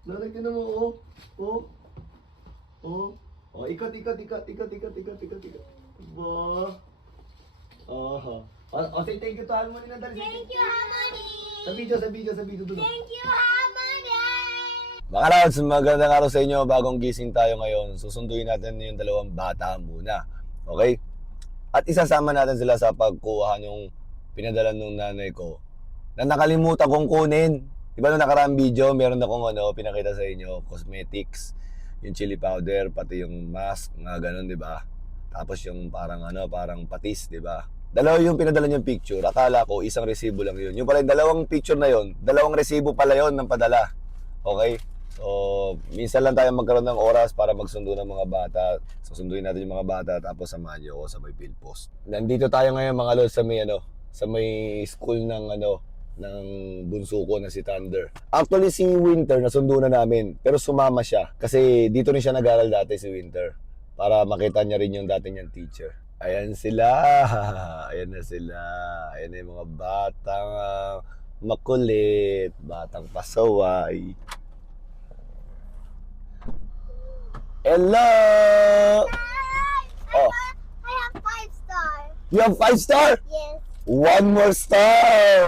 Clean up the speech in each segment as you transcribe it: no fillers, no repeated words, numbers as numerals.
Nanay, tinan mo, oh. Oh. Oh. Oh, ikat. Ba. Aha. Oh, say thank you to Harmony na dali. Thank you, Harmony! Sa video doon. Thank you, Harmony! Mga lods, magandang araw sa inyo. Bagong gising tayo ngayon. Susunduin natin yung dalawang bata muna. Okay? At isasama natin sila sa pagkuha yung pinadala ng nanay ko na nakalimutan kong kunin. Diba nung nakaraang video, meron akong pinakita sa inyo, cosmetics, yung chili powder, pati yung mask, nga ganun, diba? Tapos yung parang patis, diba? Dalawa yung pinadala niyang picture. Akala ko isang resibo lang yun. Yung pala yung dalawang picture na yun, dalawang resibo pala yun ng padala. Okay? So, minsan lang tayo magkaroon ng oras para magsundo ng mga bata. Susunduin natin yung mga bata tapos samahan niyo ako sa may Philpost. Nandito tayo ngayon mga lord sa may school ng ng bunso ko na si Thunder. Actually si Winter nasundo na namin pero sumama siya kasi dito rin siya nag-aral dati si Winter para makita niya rin yung dati niyang teacher. Ayan sila. Ayan na sila. Ayan na yung mga batang makulit, batang pasaway. Hello! Oh, I have 5 stars. you have 5 star? Yes. One more star!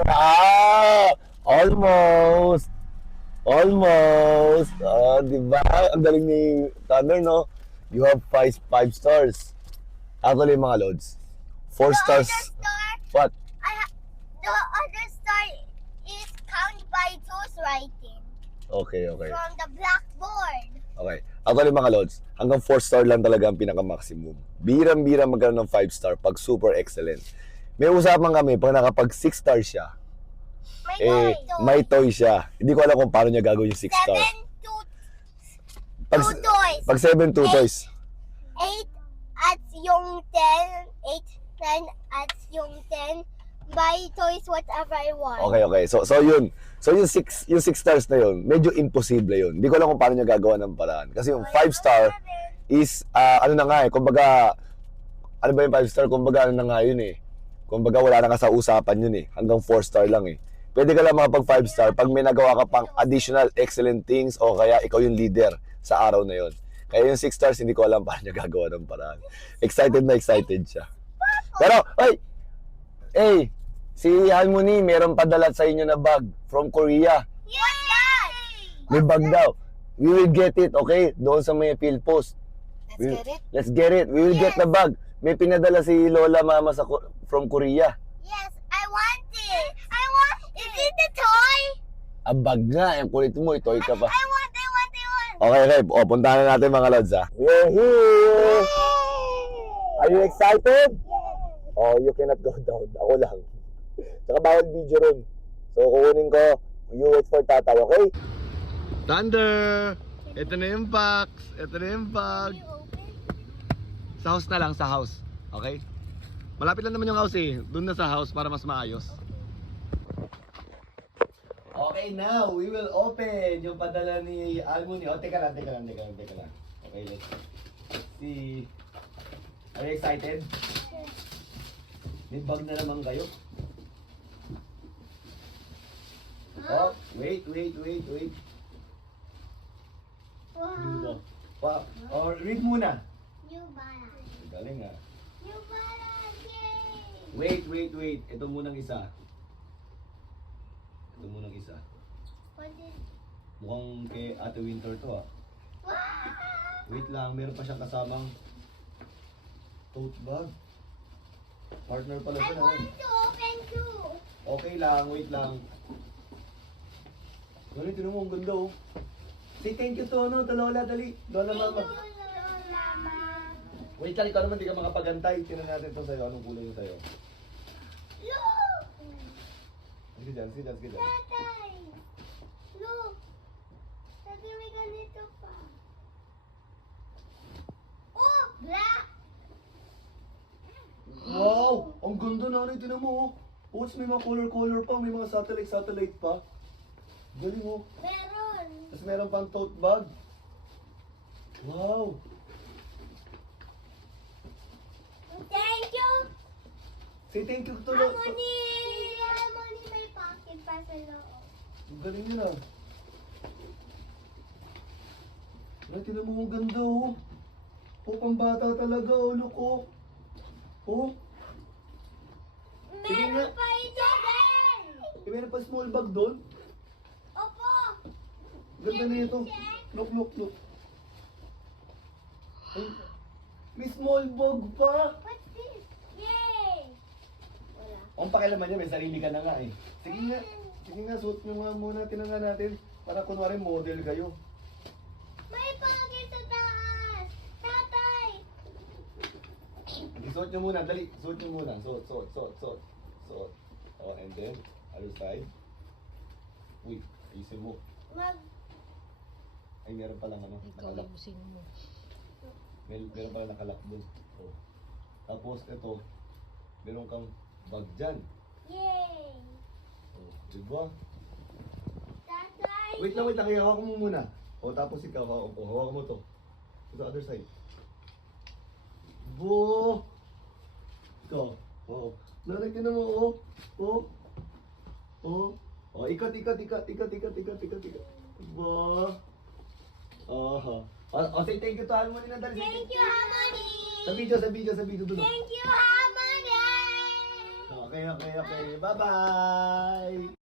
Almost! Almost! Diba? Ang galing ni Thunder, no? You have 5 stars. Actually, mga lods, 4 stars. The other star, What? the other star is counted by those writing Okay. from the blackboard. Okay. Actually, mga lods, hanggang 4 star lang talaga ang pinaka-maximum. Birang-birang magkaroon ng 5 star pag super excellent. May usapan kami, pag nakapag 6 star siya, may toy siya. Hindi ko alam kung paano niya gagawin yung 6 star. 7 to Pag, 2 toys. pag 7, 2 toys. 8 at yung 10. 8, 9 at yung 10. Buy toys whatever I want. Okay. So yun. So yung 6 stars na yun, medyo imposible yun. Hindi ko alam kung paano niya gagawa ng paraan. Kasi yung 5 star is, kumbaga, ano ba yung 5 star? Kumbaga, ano na nga yun eh. Kumbaga, wala na ka sa usapan yun eh. Hanggang 4 star lang eh. Pwede ka lang makapag 5 star pag may nagawa ka pang additional excellent things o kaya ikaw yung leader sa araw na yun. Kaya yung 6 stars, hindi ko alam paano niya gagawa ng paraan. Excited na excited siya. Pero, si Harmony, meron padala sa inyo na bag from Korea. What's that? May bag daw. We will get it, okay? Doon sa may Philpost. Let's get it. We will get the bag. May pinadala si Lola Mama from Korea. Yes, I want it. Is it the toy? Ang bag nga, yung kulit mo, itoy ka pa. I want. Okay. O, puntahan na natin mga lods, ha? We're here! Are you excited? Oh, you cannot go down. Ako lang. Saka bawal video ron. So, kukunin ko. You wait for tataw, okay? Thunder! Ito na yung box. Ito na yung bag. Sa house na lang, sa house. Okay? Malapit lang naman yung house eh. Doon na sa house para mas maayos. Okay, now we will open yung padala ni Harmony. Oh, teka lang. Okay, let's see. Are you excited? May bag na naman kayo. Oh, wait. Wow. Wow. Oh, read muna. New balance. Galing nga. New balance. Yay! Wait. Ito munang isa. What is... Mukhang kay Ate Winter to ah. Wow! Wait lang, meron pa siyang kasamang tote bag. Partner pala I siya na. want to open too. Okay lang, wait lang. Ganun, tinan mo, ang ganda oh. Say thank you to Lola, dali. Lola Mama. Mama. Wait lang, ikaw naman di ka makapagantay. Tinan natin ito sa'yo, anong kulay yung sa'yo. Look! Sige dyan. Tatay! Look! Tatay, may ganito pa. Oh! Black! Wow! Ang ganda nanay, tinan mo oh. Oh, may mga color pa, may mga satellite pa. Galing oh. Meron! Tapos meron pang tote bag. Wow! Thank you! Say thank you to Lola. Harmony, may pocket pa sa loob. Ang galing yun ah. Ay, tinan mo ang ganda, oh. Oh, pambata talaga, oh, look, oh. Oh, Sige nga. Meron pa ito din! meron pa small bag doon. Opo! Ganda na ito. Look, look, look. Ay, may small bag pa. What's this? Yay! Wala. Ang pakialaman niya, may sarili ka na nga eh. Sige nga, suot nyo nga muna, tinanga natin. Para kunwari model kayo. May pangit sa taas! Tatay! Suot nyo muna, dali. Suot nyo muna. Suot. Oh, and then, other side. Uy, ayusin mo. Ay, meron palang ano, Ikaw nakalak. ayusin mo. Meron palang nakalak dun. Oh. Tapos, ito, meron kang bag dyan. Yay! Oh, diba? Tatay! Wait lang, hawak mo muna. O, tapos ikaw, hawak mo to. Sa other side. Bo! Ikaw. Oo. Lalagyan mo, oh. Oh. Oh. Oh, ikat. Bo! Aha. O, say thank you to Harmony na dali. Thank you, Harmony! Sa video dun. Thank you, Harmony! Okay. Bye-bye!